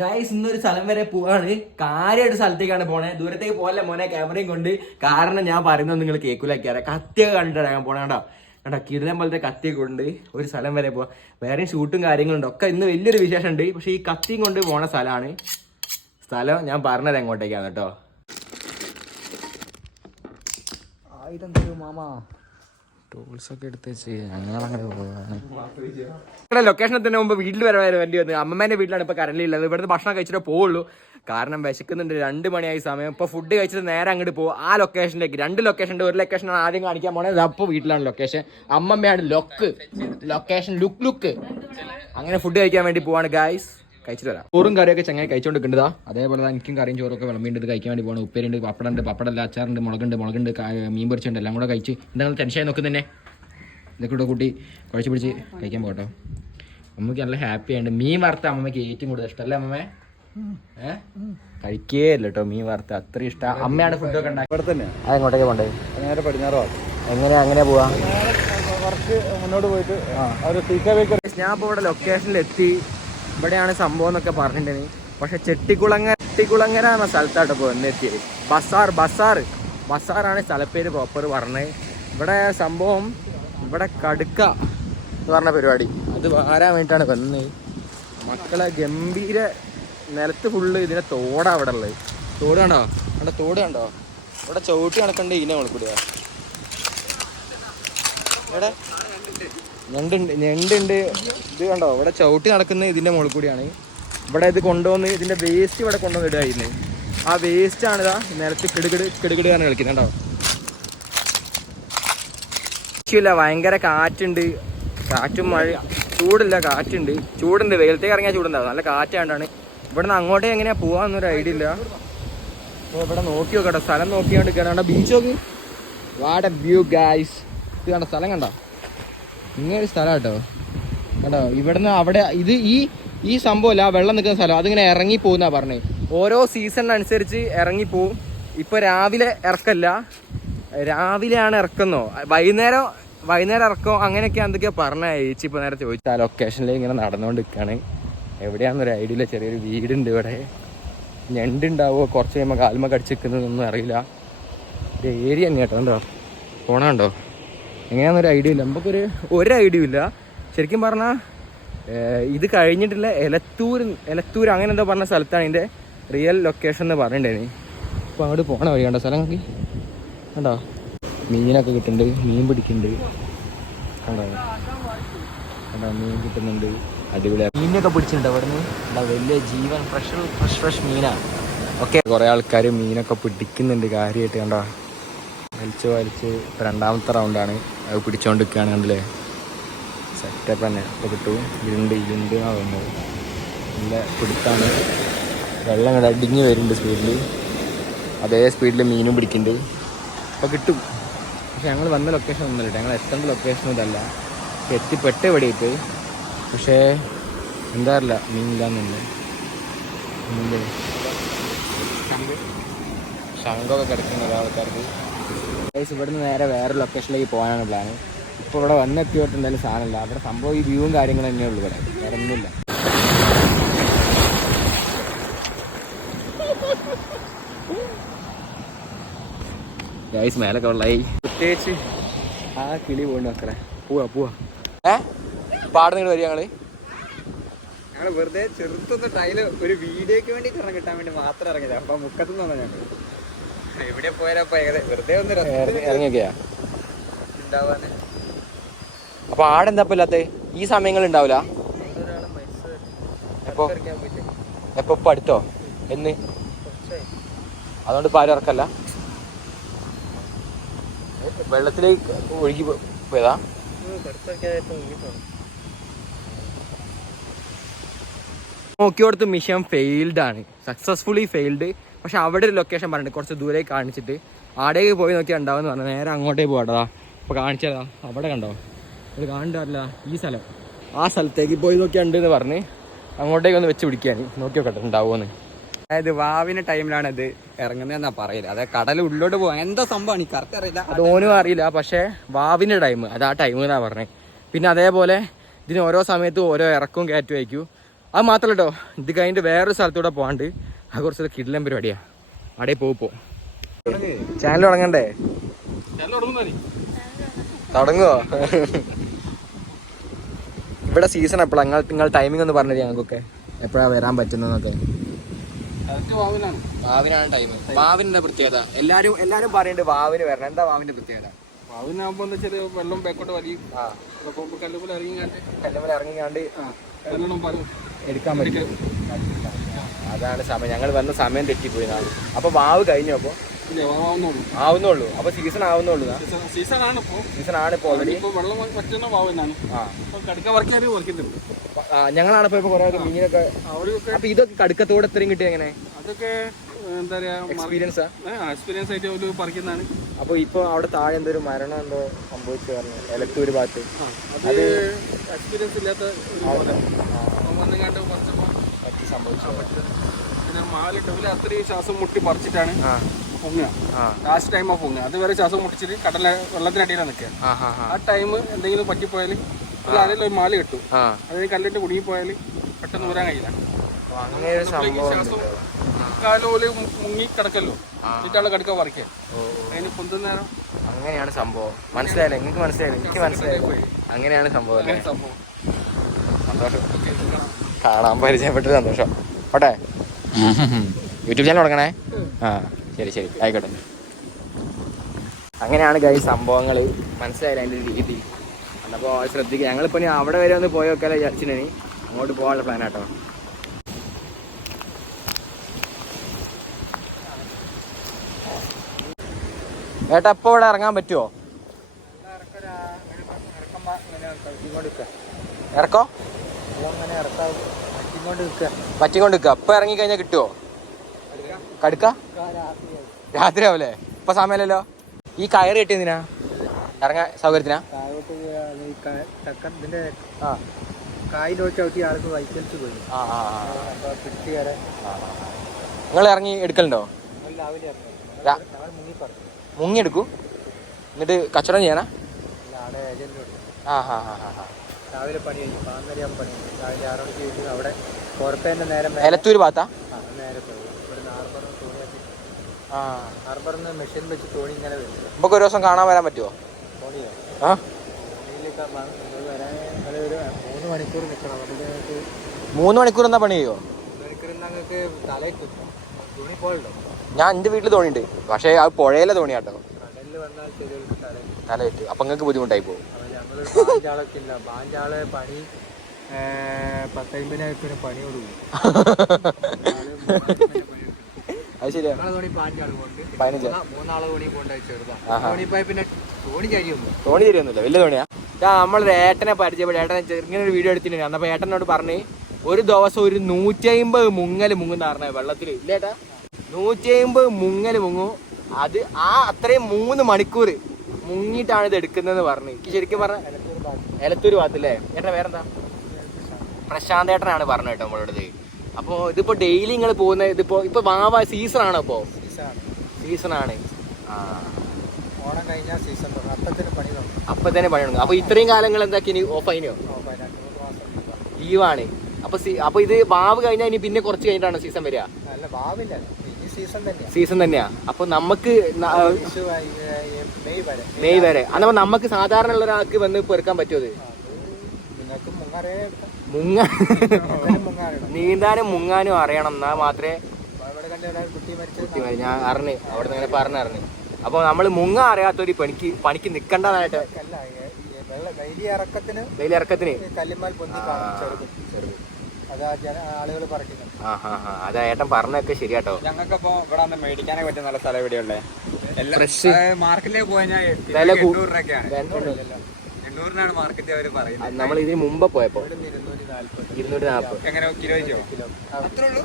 Guys ഇന്നൊരു സ്ഥലം വരെ പോവാണ്. കാര്യമായിട്ട് സ്ഥലത്തേക്കാണ് പോണേ. ദൂരത്തേക്ക് പോകല്ലേ മോനെ ക്യാമറയും കൊണ്ട്. കാരണം ഞാൻ പറയുന്നത് നിങ്ങൾ കേൾക്കൂലാക്കിയാറേ കത്തിയൊക്കെ കണ്ടിട്ടാണ് ഞാൻ പോണേ കേട്ടോ കേട്ടോ കിടിലം പോലത്തെ കത്തിയൊക്കെ ഉണ്ട്. ഒരു സ്ഥലം വരെ പോവാം. വേറെയും ഷൂട്ടും കാര്യങ്ങളുണ്ട് ഒക്കെ ഇന്ന് വലിയൊരു വിശേഷം ഉണ്ട് പക്ഷെ ഈ കത്തിയും കൊണ്ട് പോണ സ്ഥലമാണ്. സ്ഥലം ഞാൻ പറഞ്ഞത് എങ്ങോട്ടേക്കാണ് കേട്ടോ. ടൂൾസ് ഒക്കെ എടുത്ത് വെച്ച് ഞങ്ങളങ്ങനെ പോവാണ് ഇവിടെ ലൊക്കേഷൻ എത്തുന്നതിന് മുമ്പ് വീട്ടിൽ വരെ വരെ വേണ്ടി അമ്മമ്മേന്റെ വീട്ടിലാണ് ഇപ്പൊ കറന്റ് ഉള്ളത്. ഇവിടുന്ന് ഭക്ഷണം കഴിച്ചിട്ട് പോവുള്ളൂ. കാരണം വിശക്കുന്നുണ്ട്. രണ്ട് മണിയായി സമയം. ഇപ്പൊ ഫുഡ് കഴിച്ചിട്ട് നേരെ അങ്ങോട്ട് പോകും ആ ലൊക്കേഷനിലേക്ക് രണ്ട് ലൊക്കേഷൻ ഉണ്ട്. ഒരു ലൊക്കേഷൻ ആണ് ആദ്യം കാണിക്കാൻ പോണത് അപ്പൊ വീട്ടിലാണ് ലൊക്കേഷൻ അമ്മമ്മയാണ് ലൊക്ക് ലൊക്കേഷൻ ലുക്ക് ലുക്ക് അങ്ങനെ ഫുഡ് കഴിക്കാൻ വേണ്ടി പോവാണ് ഗായ്സ് കഴിച്ചിട്ട് വരാം. ചോറും കറിയൊക്കെ ചങ്ങായി കഴിച്ചുകൊണ്ടിരിക്കുന്നതാ അതേപോലെ തന്നെ എനിക്കും കറിയും ചോറൊക്കെ വിളമ്പിണ്ട് കഴിക്കാൻ വേണ്ടി പോകണം ഉപ്പേരുണ്ട് പപ്പടുണ്ട് പപ്പടല്ല അച്ചാറുണ്ട് മുളകുണ്ട് മുളകുണ്ട് മീൻ പൊരിച്ചുണ്ട് എല്ലാം കൂടെ കഴിച്ച്. എന്തെങ്കിലും ടെൻഷനായി നോക്കുന്നതന്നെ ഇതൊക്കെ കൂടെ കൂട്ടി കുഴച്ച് പിടിച്ച് കഴിക്കാൻ പോകട്ടോ. അമ്മയ്ക്ക് നല്ല ഹാപ്പി ആയിട്ട് മീൻ വറുത്ത അമ്മയ്ക്ക് ഏറ്റവും കൂടുതൽ ഇഷ്ടമല്ലേ അമ്മേ? ഏഹ് കഴിക്കേ ഇല്ല കേട്ടോ മീൻ വറുത്ത അത്ര ഇഷ്ടം. അമ്മയാണ് ഫുഡൊക്കെ ഉണ്ടാക്കി. ഇവിടെ തന്നെ അത് എങ്ങോട്ടേക്ക് പോണ്ടേ? നേരെ പടിഞ്ഞാറോ ഭാഗം എങ്ങനെയാ അങ്ങനെ പോവാ? വർക്ക് മുന്നോട്ട് പോയിട്ട് ഞാൻ ഇപ്പോൾ ഇവിടെ ലൊക്കേഷനിൽ എത്തി ഇവിടെയാണ് സംഭവം എന്നൊക്കെ പറഞ്ഞിട്ടുണ്ടെങ്കിൽ പക്ഷെ ചെട്ടിക്കുളങ്ങര ചെട്ടിക്കുളങ്ങര എന്ന സ്ഥലത്തായിട്ട് ഇപ്പോൾ എന്ന് എത്തിയത് ബസാർ ബസാർ. ബസാറാണ് സ്ഥലപ്പേര് പ്രോപ്പർ പറഞ്ഞത്. ഇവിടെ സംഭവം ഇവിടെ കടുക്ക എന്ന് പറഞ്ഞ പരിപാടി. അത് വാരാൻ വേണ്ടിയിട്ടാണ് വന്നത്. മക്കളെ ഗംഭീര നിലത്ത് ഫുള്ള് ഇതിനെ തോടാ അവിടെ ഉള്ളത്. തോട് കണ്ടോ അവിടെ തോട് കണ്ടോ ഇവിടെ ചവിട്ടി കണക്കണ്ട് ഇതിനെ വിളിക്കൂടിയ ഇവിടെ ഞണ്ടുണ്ട് ഞണ്ടുണ്ട്. ഇത് കണ്ടോ? ഇവിടെ ചവിട്ടി നടക്കുന്ന ഇതിന്റെ മുകളിൽ കൂടിയാണ്. ഇവിടെ ഇത് കൊണ്ടുവന്ന് ഇതിന്റെ വേസ്റ്റ് ഇവിടെ കൊണ്ടുവന്ന് ഇടുകയായിരുന്നു ആ വേസ്റ്റ് ആണ് ഇതാ നിലത്ത് കിടുകിട് കിടുകിടുകയാണ് കളിക്കുന്നത് കേട്ടോ ഇല്ല ഭയങ്കര കാറ്റുണ്ട്. കാറ്റും മഴ ചൂടില്ല കാറ്റുണ്ട്. ചൂടുണ്ട് വെയിലത്തേക്ക് ഇറങ്ങിയാൽ ചൂടുണ്ടാവും. നല്ല കാറ്റാണ്ടാണ് ഇവിടുന്ന് അങ്ങോട്ടേ എങ്ങനെയാ പോവാന്നൊരു ഐഡിയ ഇല്ല. അപ്പോൾ ഇവിടെ നോക്കി നോക്കട്ടെ. സ്ഥലം നോക്കിയോണ്ട് കേട്ടോ ബീച്ച് നോക്കി. വാട്ട് വ്യൂ ഗൈസ് ഇത് കണ്ട? സ്ഥലം കണ്ടോ? ഇങ്ങനെ ഒരു സ്ഥലം കേട്ടോ. കണ്ടോ? ഇവിടുന്ന് അവിടെ ഇത് ഈ ഈ സംഭവമല്ല വെള്ളം നിൽക്കുന്ന സ്ഥലം. അതിങ്ങനെ ഇറങ്ങി പോകുന്ന പറഞ്ഞേ. ഓരോ സീസണിനനുസരിച്ച് ഇറങ്ങി പോവും. ഇപ്പൊ രാവിലെ ഇറക്കല്ല. രാവിലെയാണ് ഇറക്കുന്നോ? വൈകുന്നേരം വൈകുന്നേരം ഇറക്കോ? അങ്ങനെയൊക്കെ എന്തൊക്കെയാ പറഞ്ഞ ചേച്ചി ഇപ്പൊ നേരെ ചോദിച്ചു ആ ലൊക്കേഷനിൽ ഇങ്ങനെ നടന്നുകൊണ്ട് നിൽക്കുകയാണ് എവിടെയാണെന്നൊരു ഐഡിയ ഇല്ല ചെറിയൊരു വീടുണ്ട് ഇവിടെ. ഞണ്ടുണ്ടാവുമോ കുറച്ച് കഴിയുമ്പോൾ കാൽമ കടിച്ച് നിൽക്കുന്നതൊന്നും അറിയില്ല. ഒരു ഏരിയ തന്നെ കേട്ടോ. എന്താ പോണുണ്ടോ എങ്ങനെയാണെന്നൊരു ഐഡിയ ഇല്ല. നമുക്കൊരു ഒരു ഐഡിയ ഇല്ല. ശരിക്കും പറഞ്ഞാൽ ഇത് കഴിഞ്ഞിട്ടുള്ള എലത്തൂർ എലത്തൂർ അങ്ങനെ എന്തോ പറഞ്ഞ സ്ഥലത്താണ് ഇതിന്റെ റിയൽ ലൊക്കേഷൻ എന്ന് പറഞ്ഞിട്ടുണ്ടായിരുന്നു. അപ്പോൾ അങ്ങോട്ട് പോകണ വഴി കണ്ടോ സ്ഥലം? നോക്കി കണ്ടോ? മീനൊക്കെ കിട്ടുന്നുണ്ട്. മീൻ പിടിക്കുന്നുണ്ട്. കണ്ടോ? കണ്ടോ? മീൻ കിട്ടുന്നുണ്ട്. അടിപൊളിയാണ് മീനൊക്കെ പിടിച്ചിട്ടുണ്ട് അവിടെ നിന്ന് വലിയ ജീവൻ ഫ്രഷ് ഫ്രഷ് ഫ്രഷ് മീനാണ് ഓക്കെ. കുറേ ആൾക്കാർ മീനൊക്കെ പിടിക്കുന്നുണ്ട് കാര്യമായിട്ട് കണ്ടോ? വലിച്ച് വലിച്ച് രണ്ടാമത്തെ റൗണ്ടാണ് അത് പിടിച്ചോണ്ട് നിൽക്കുകയാണ് കണ്ടില്ലേ സെറ്റപ്പ് തന്നെ. ഇപ്പോൾ കിട്ടും. ഇരുണ്ട് ഇരുണ്ട് തോന്നുന്നത് നല്ല പിടുത്താണ്. വെള്ളം കണ്ട് അടിഞ്ഞ് വരുന്നുണ്ട് സ്പീഡിൽ അതേ സ്പീഡിൽ മീനും പിടിക്കുന്നുണ്ട്. അപ്പോൾ കിട്ടും. പക്ഷെ ഞങ്ങൾ വന്ന ലൊക്കേഷൻ ഒന്നുമില്ല ഞങ്ങൾ എത്തേണ്ട ലൊക്കേഷൻ ഇതല്ല. എത്തിപ്പെട്ട് എവിടെയിട്ട് പക്ഷേ എന്താ അറിയില്ല. മീനില്ലാന്നുണ്ട് മീനില്ലേ ശംഖമൊക്കെ കിടക്കുന്ന ആൾക്കാർക്ക് ഗൈസ് ഇവിടുന്ന് നേരെ വേറെ ലൊക്കേഷനിലേക്ക് പോകാനാണ് പ്ലാൻ ഇപ്പോൾ ഇവിടെ വന്നെത്തിയോട്ട് എന്തായാലും സാധനമില്ല. അവിടെ സംഭവം ഈ വ്യൂവും കാര്യങ്ങളും തന്നെയുള്ളൂ ഇവിടെ. വേറെ ഒന്നുമില്ല. ഗൈസ് മേലൊക്കെ ഉള്ളായി പ്രത്യേകിച്ച് ആ കിളി പോകണ്ട മക്കളെ. പോവാ പോവാ. ഏ? പാടുന്നിട്ട് വരിക ഞങ്ങൾ? ഞങ്ങൾ വെറുതെ ചെറുത്തൊന്ന് ടൈൽ ഒരു വീഡിയോക്ക് വേണ്ടി ഇറങ്ങി കിട്ടാൻ വേണ്ടി മാത്രം ഇറങ്ങിയത്. അപ്പൊ മുക്കത്ത് നിന്ന് ഞങ്ങൾ എവിടെ പോയാലപ്പോ ഏകദേശം വെറുതെ ഒന്ന് ഇറങ്ങി- ഇറങ്ങിയൊക്കെയാ? ഉണ്ടാവാന്. അപ്പൊ ആടെന്താ ഇപ്പൊ ഇല്ലാത്ത? ഈ സമയങ്ങൾ ഉണ്ടാവില്ല എപ്പോ? എപ്പോ അടുത്തോ? എന്ന്? അതുകൊണ്ട് ഇപ്പൊ ആരും ഇറക്കല്ല? വെള്ളത്തിലേക്ക് ഒഴുകി പോയതാ? നോക്കിയോടത്ത് മിഷൻ ഫെയിൽഡ് ആണ്. സക്സസ്ഫുള്ളി ഫെയിൽഡ് പക്ഷെ അവിടെ ഒരു ലൊക്കേഷൻ പറഞ്ഞിട്ട് കുറച്ച് ദൂരെ കാണിച്ചിട്ട് ആടേക്ക് പോയി നോക്കിയാൽ ഉണ്ടാവുമെന്ന് പറഞ്ഞു നേരെ അങ്ങോട്ടേ പോകട്ടതാ അപ്പോൾ കാണിച്ചതാ. അവിടെ കണ്ടോ? അത് കാണണ്ടല്ല ഈ സ്ഥലം. ആ സ്ഥലത്തേക്ക് പോയി നോക്കിയാൽ ഉണ്ട് എന്ന് പറഞ്ഞ് അങ്ങോട്ടേക്ക് ഒന്ന് വെച്ച് പിടിക്കാൻ നോക്കി നോക്കട്ടെ ഉണ്ടാവുമെന്ന് അതായത് വാവിന്റെ ടൈമിലാണ് ഇത് ഇറങ്ങുന്നതെന്നാ പറയില്ല അതായത് കടൽ ഉള്ളോട്ട് പോവാ. എന്താ സംഭവമാണ് ഈ കറക്റ്റ് അറിയില്ല. അത് ഓനും അറിയില്ല. പക്ഷേ വാവിന്റെ ടൈം അത് ആ ടൈം എന്നാ പറഞ്ഞത് പിന്നെ അതേപോലെ ഇതിന് ഓരോ സമയത്തും ഓരോ ഇറക്കവും കയറ്റും അയക്കും അത് മാത്രമല്ല കേട്ടോ ഇത് കഴിഞ്ഞിട്ട് വേറൊരു സ്ഥലത്തൂടെ പോകാണ്ട് അത് കുറച്ച് കിടിലം പരിപാടിയാ. അവിടെ പോകുമ്പോ ചാനൽ തുടങ്ങണ്ടേ? തുടങ്ങുവോ ഇവിടെ സീസൺ എപ്പോഴാണ് നിങ്ങൾ ടൈമിംഗ് ഒന്ന് പറഞ്ഞു ഞങ്ങൾക്കൊക്കെ? എപ്പോഴാണ് വരാൻ പറ്റുന്നതെന്നൊക്കെ. വാവിനാണ്. ടൈം വാവിന്റെ പ്രത്യേകത? എല്ലാരും എല്ലാരും പറയുന്നുണ്ട് വാവിന് വരണം. എന്താ വാവിന്റെ പ്രത്യേകത? വാവിനാകുമ്പോ എന്താ വെച്ചാൽ വെള്ളം ബാക്കോട്ട് വലിയും. കല്ലുമല ഇറങ്ങിക്കാണ്ട് നല്ലോണം പറയും എടുക്കാൻ പറ്റും. അതാണ് സമയം. ഞങ്ങൾ വന്ന സമയം തെറ്റിപ്പോയി നാളെ. അപ്പൊ വാവ് കഴിഞ്ഞു അപ്പൊ? ഇല്ല വാവുന്നുള്ളൂ ആവുന്നുള്ളൂ അപ്പൊ സീസൺ ആവുന്നുള്ളൂ സീസൺ ആണ് ഇപ്പോ. സീസൺ ആണ് ഇപ്പൊ ഓൾറെഡി ഞങ്ങളാണ് ഇപ്പൊ കുറെ മീനൊക്കെ അപ്പൊ ഇതൊക്കെ കടുക്കത്തോടെ ഇത്രയും കിട്ടിയ എങ്ങനെ? അതൊക്കെ എന്താ പറയാ എക്സ്പീരിയൻസാ എക്സ്പീരിയൻസ് ആയിട്ട് ഒരു പറിക്കുന്നതാണ്. അപ്പൊ ഇപ്പൊ അവിടെ താഴെ എന്തൊരു മരണം എന്തോ സംഭവിച്ചു പറഞ്ഞു. എലത്തൂര് ഭാഗത്ത്. അത് എക്സ്പീരിയൻസ് ഇല്ലാത്ത സംഭവിച്ചു. പിന്നെ മാലിട്ട് ഇവർ അത്രയും ശ്വാസം മുട്ടി പറിച്ചിട്ടാണ്. പൊങ്ങുക ആ. ലാസ്റ്റ് ടൈമാ പൊങ്ങുക അതുവരെ ശ്വാസം മുട്ടിച്ചിട്ട് കടല വെള്ളത്തിനടിയിലാണ് നിൽക്കുക. ആ ആ ആ. ആ ടൈം എന്തെങ്കിലും പറ്റിപ്പോയാൽ ആരെങ്കിലും ഒരു മാല കിട്ടും. അതായത് അത് കല്ലിട്ട് കുടുങ്ങിപ്പോയാൽ പെട്ടെന്ന് ഊരാൻ കഴിയില്ല. ശ്വാസം കാലോൽ മുങ്ങി കിടക്കല്ലോ. എന്നിട്ടാണ് കടുക്ക പറിക്കുക. അതിന് പൊന്തുന്ന നേരം? അങ്ങനെയാണ് സംഭവം. മനസ്സിലായില്ല? എനിക്ക് മനസ്സിലായില്ല? എനിക്ക് മനസ്സിലായി അങ്ങനെയാണ് സംഭവം അല്ലേ? സന്തോഷം. കാണാൻ പരിചയപ്പെട്ട സന്തോഷം. ഓട്ടെ യൂട്യൂബ് ചാനൽ തുടങ്ങണേ? ആ. ശരി ശരി. ആയിക്കോട്ടെ. അങ്ങനെയാണ് കൈ സംഭവങ്ങൾ മനസ്സിലായില്ല അതിന്റെ രീതി? അപ്പോൾ ശ്രദ്ധിക്കുക ഞങ്ങളിപ്പോൾ ഇനി അവിടെ വരെ ഒന്ന് പോയി വെക്കാൻ വിചാരിച്ചിനി അങ്ങോട്ട് പോകാനുള്ള പ്ലാൻ ആട്ടോ. ഏട്ടാ ഇപ്പോൾ ഇവിടെ ഇറങ്ങാൻ പറ്റുമോ ഇറക്കോ? പറ്റിക്കൊണ്ട് നിൽക്കുക ഇപ്പൊ ഇറങ്ങി കഴിഞ്ഞാൽ കിട്ടുമോ കടുക്ക? രാത്രി ആവല്ലേ ഇപ്പൊ സമയമല്ലല്ലോ ഈ കയറ് കിട്ടിയതിനാ ഇറങ്ങാൻ സൗകര്യത്തിനാ? ആ. ആൾക്ക് പോയി. നിങ്ങൾ ഇറങ്ങി എടുക്കലുണ്ടോ? മുങ്ങി എടുക്കൂ എന്നിട്ട് കച്ചവടം ചെയ്യാനാ? അവിടെ ഏജന്റുണ്ട് ആ ഹാ ഹാ ഹാ ഹാ രാവിലെ പണി കഴിഞ്ഞു. പതിനൊന്നരയാകുമ്പോൾ പണി കഴിഞ്ഞു. രാവിലെ ആറ് മണിക്ക് കഴിഞ്ഞു അവിടെ പുറത്തേന്റെ നേരം എലത്തൂര് ഭാഗത്താ ആ നേരെ പോയി ഇവിടുന്ന് ഹാർബറിൽ തോണിയാക്കി ആ ഹാർബറിൽ നിന്ന് മെഷീൻ വെച്ച് തോണി ഇങ്ങനെ വരുന്നത് നമുക്ക് ഒരു ദിവസം കാണാൻ വരാൻ പറ്റുമോ ആ? മൂന്ന് മണിക്കൂർ എന്താ പണി ചെയ്യോ? ഞാൻ എന്റെ വീട്ടിൽ തോണിയുണ്ട്. പക്ഷേ ആ പുഴയിലെ തോണിയാട്ടോ. തല പറ്റും അപ്പം നിങ്ങൾക്ക് ബുദ്ധിമുട്ടായി പോകും. പണി പത്തമ്പതിനായിരത്തിന് പണി കൊടുക്കും അത് തോണി പതിനഞ്ച് തരുമൊന്നുമില്ല വലിയ തോണിയാ. ഞാൻ നമ്മളൊരു ഏട്ടനെ പരിചയപ്പെട്ടു ഏട്ടൻ ഇങ്ങനെ ഒരു വീഡിയോ എടുത്തിട്ടുണ്ട്. അന്നപ്പോൾ ഏട്ടനോട് പറഞ്ഞു ഒരു ദിവസം ഒരു നൂറ്റി അമ്പത് മുങ്ങൽ മുങ്ങുന്ന പറഞ്ഞ വെള്ളത്തിൽ ഇല്ലേട്ടാ നൂറ്റി അമ്പത് മുങ്ങൽ മുങ്ങും. അത് ആ അത്രയും മൂന്ന് മണിക്കൂർ മുങ്ങിട്ടാണ് ഇത് എടുക്കുന്നതെന്ന് പറഞ്ഞു. എനിക്ക് ശരിക്കും പറഞ്ഞ എലത്തൂർ ഭാഗത്തല്ലേ ഏട്ടാ വേറെന്താ പ്രശാന്ത്. ഏട്ടനാണ് പറഞ്ഞു കേട്ടോ നമ്മളോടത്. അപ്പോൾ ഇതിപ്പോ ഡെയിലി നിങ്ങൾ പോകുന്ന ഇതിപ്പോ ഇപ്പോൾ വാവ സീസൺ ആണോ ഇപ്പോൾ സീസണാണ് സീസൺ ആണ്. ഓണം കഴിഞ്ഞാൽ സീസൺ പണി അപ്പൊ തന്നെ പണി തുടങ്ങും. അപ്പൊ ഇത്രയും കാലങ്ങൾ എന്താക്കി ഇനി ഓഫ് ആയിനോ? ലീവാണ്. അപ്പൊ അപ്പൊ ഇത് വാവ് കഴിഞ്ഞാൽ ഇനി പിന്നെ കുറച്ച് കഴിഞ്ഞിട്ടാണ് സീസൺ വരിക? സീസൺ തന്നെയാ. അപ്പൊ നമുക്ക് മെയ് വരെ. അന്നപ്പോ നമുക്ക് സാധാരണ ഉള്ള ഒരാൾക്ക് വന്ന് പെറുക്കാൻ പറ്റുമോ അത് അത് നിങ്ങൾക്ക് മുങ്ങറിയാൻ മുങ്ങ നീന്താനും മുങ്ങാനും അറിയണം. എന്നാ മാത്രമേ ഇവിടെ കണ്ട കുട്ടി മരിച്ചത് ഞാൻ അറിഞ്ഞ്. അവിടെ നിന്ന് ഇങ്ങനെ പറഞ്ഞറിഞ്ഞ് അപ്പൊ നമ്മൾ മുങ്ങ അറിയാത്തൊരു പണിക്ക് പണിക്ക് നിക്കണ്ടതായിട്ട് വലിയ ഇറക്കത്തിന് അതാ ഏട്ടൻ പറഞ്ഞൊക്കെ ശരിയാട്ടോ. ഞങ്ങൾക്ക് ഇവിടെ വന്ന് മേടിക്കാനൊക്കെ പറ്റിയ നല്ല സ്ഥലം Fresh. മാർക്കറ്റിലേക്ക് പോയാൽ വില കൂ- മാർക്കറ്റ് അവർ പറയുന്നത്. നമ്മൾ ഇതിന് മുമ്പ് പോയപ്പോ ഇരുന്നൂറ്റി നാല്പത് നാൽപ്പത്. എങ്ങനെ കിലോയ്ക്കോ? അത്രേ ഉള്ളൂ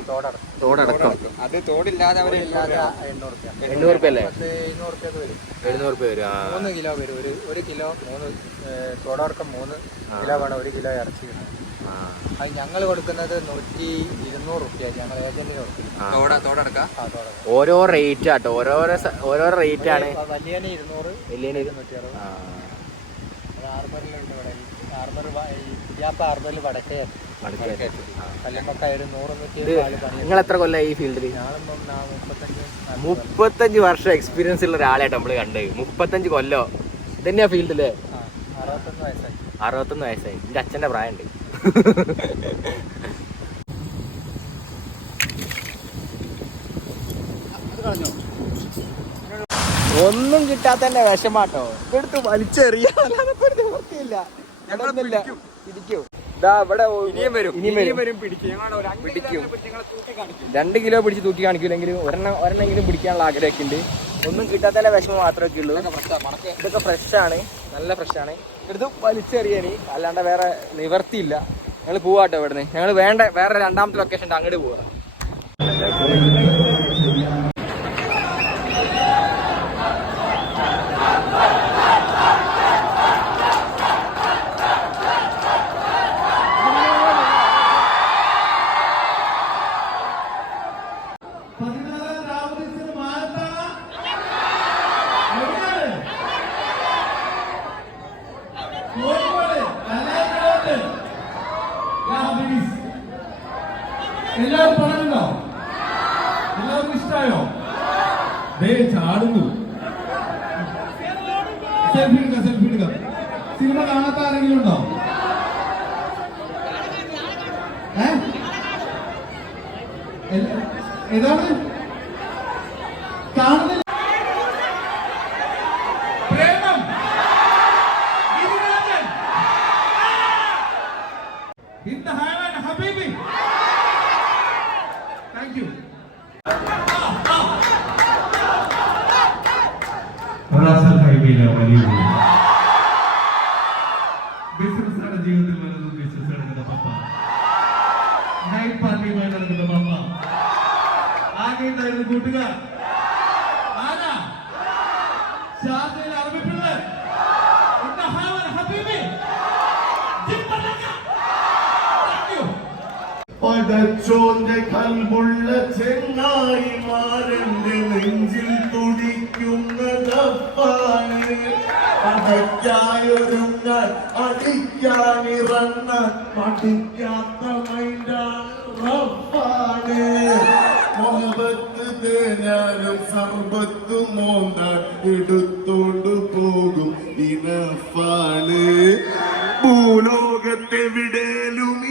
തോടടക്കം. അത് തോടില്ലാതെ അവർ എണ്ണൂറ് രൂപ രൂപ അല്ലേ എഴുന്നൂറ് രൂപ വരും മൂന്ന് കിലോ വരും. ഒരു ഒരു കിലോ മൂന്ന് തോടടക്കം മൂന്ന് കിലോ വേണം ഒരു കിലോ ഇറച്ചി. അത് ഞങ്ങൾ കൊടുക്കുന്നത് നൂറ്റി ഇരുന്നൂറ് റുപ്യ ഞങ്ങൾ ഏജന്റിന് കൊടുക്കുന്നത്. ഓരോ റേറ്റ് ആട്ടോ ഓരോരോ ഓരോ റേറ്റ് ആണ് വലിയ ഇരുന്നൂറ് വലിയ ഇരുന്നൂറ്റി അറുപത് ആ അത് ആർബറിലുണ്ട് ഇവിടെ നിങ്ങൾ എത്ര കൊല്ലം ഈ ഫീൽഡിൽ മുപ്പത്തഞ്ച് വർഷം എക്സ്പീരിയൻസ് ഉള്ള ഒരാളായിട്ട് നമ്മൾ കണ്ടത്. മുപ്പത്തഞ്ച് കൊല്ലോ. ഇതന്നെയാ ഫീൽഡിൽ? അറുപത്തൊന്ന് വയസ്സായി. എന്റെ അച്ഛന്റെ പ്രായമുണ്ട്. ഒന്നും കിട്ടാത്തന്നെ വിഷമാട്ടോ. ഇതെടുത്ത് വലിച്ചെറിയാല്ലാതെ നിവർത്തിയില്ല ഞങ്ങളൊന്നുമില്ല പിടിക്കൂ. ഇതാ ഇവിടെ ഇനിയും വരും. ഇനിയും വരും. വരും. ഒരു പിടിക്കും. കിലോനെ തൂക്കി കാണിക്കും. രണ്ട് കിലോ പിടിച്ച് തൂക്കി കാണിക്കില്ലെങ്കിലും ഒരെണ്ണം ഒരെണ്ണെങ്കിലും പിടിക്കാനുള്ള ആഗ്രഹമൊക്കെ ഉണ്ട് ഒന്നും കിട്ടാത്ത വിഷമം മാത്രമേ ഉള്ളൂ. ഇതൊക്കെ ഫ്രഷ് ആണ്. നല്ല ഫ്രഷ് ആണ്. എടുത്ത് വലിച്ചെറിയാനി അല്ലാണ്ട് വേറെ നിവർത്തിയില്ല. ഞങ്ങൾ പോവാട്ടോ ഇവിടുന്ന്. ഞങ്ങൾ വേണ്ട വേറെ രണ്ടാമത്തെ ലൊക്കേഷൻ ഉണ്ട് അങ്ങോട്ട് പോവാ. ഏതാണ് കാണുന്നില്ല പ്രേമം ഗിരിരാജൻ ഇന്ത ഹൈവൻ ഹബീബി താങ്ക് യു റാസൽ ഹൈവേയിലെ വലിയ ബിസിനസ്സാണ് നൈറ്റ് പാർട്ടിയുമായി നടക്കുന്ന പപ്പ ആകെ ഉണ്ടായിരുന്നു കൂട്ടുകാർ? ആരാ? ഷാർജയിൽ അറബിപ്പിള്ള ഹബീബി? പടച്ചോന്റെ കൽമുള്ള ചെങ്ങായിമാരന്റെ അടയ്ക്കായൊരുങ്ങാൻ അടിക്കാനിറങ്ങാൻ പഠിക്കാത്ത മൈൻഡാണ് മുഹബത്ത് തേനാലും സർബത്ത് മോന്താൻ എടുത്തോണ്ട് പോകും ഇനഫാൽ. ഭൂലോകത്തെവിടേലും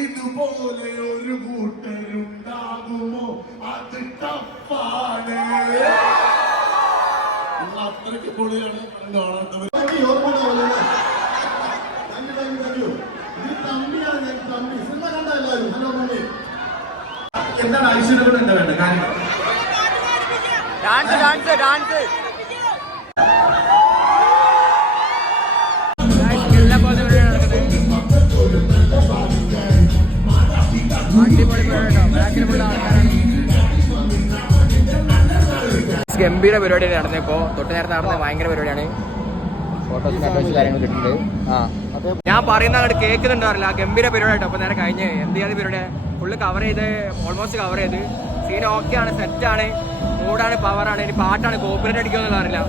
ഇതുപോലെ ഒരു കൂട്ടരുണ്ടാകുമോ അത് ടഫാണ് നിങ്ങൾ അത്രയ്ക്ക് പൊളിയാണ് കാണാത്തവർ എന്താണ് ഐശ്വര്യപ്പെട്ട് എന്താ വേണ്ട കാര്യങ്ങൾ ഡാൻസ് ഡാൻസ് ഡാൻസ് ഗംഭീര പരിപാടി നടന്നത് ഇപ്പോ തൊട്ട് നേരത്തെ നടന്ന ഭയങ്കര പരിപാടിയാണ്. ഫോട്ടോസും കാര്യങ്ങൾ കിട്ടുന്നുണ്ട് ആ. ഞാൻ പറയുന്ന അങ്ങോട്ട് കേൾക്കുന്നുണ്ടാവില്ല ഗംഭീര പരിപാടിയായിട്ട് അപ്പൊ നേരെ കഴിഞ്ഞ് എന്ത് ചെയ്യാതെ പരിപാടിയാണ് ഫുള്ള് കവർ ചെയ്ത് ഓൾമോസ്റ്റ് കവർ ചെയ്ത്. സീൻ ഓക്കെ ആണ് സെറ്റാണ് മൂഡാണ് പവറാണ് ഇനി പാട്ടാണ്. കോപ്പറേറ്റ് അടിക്കുമെന്നുള്ള അറിയില്ല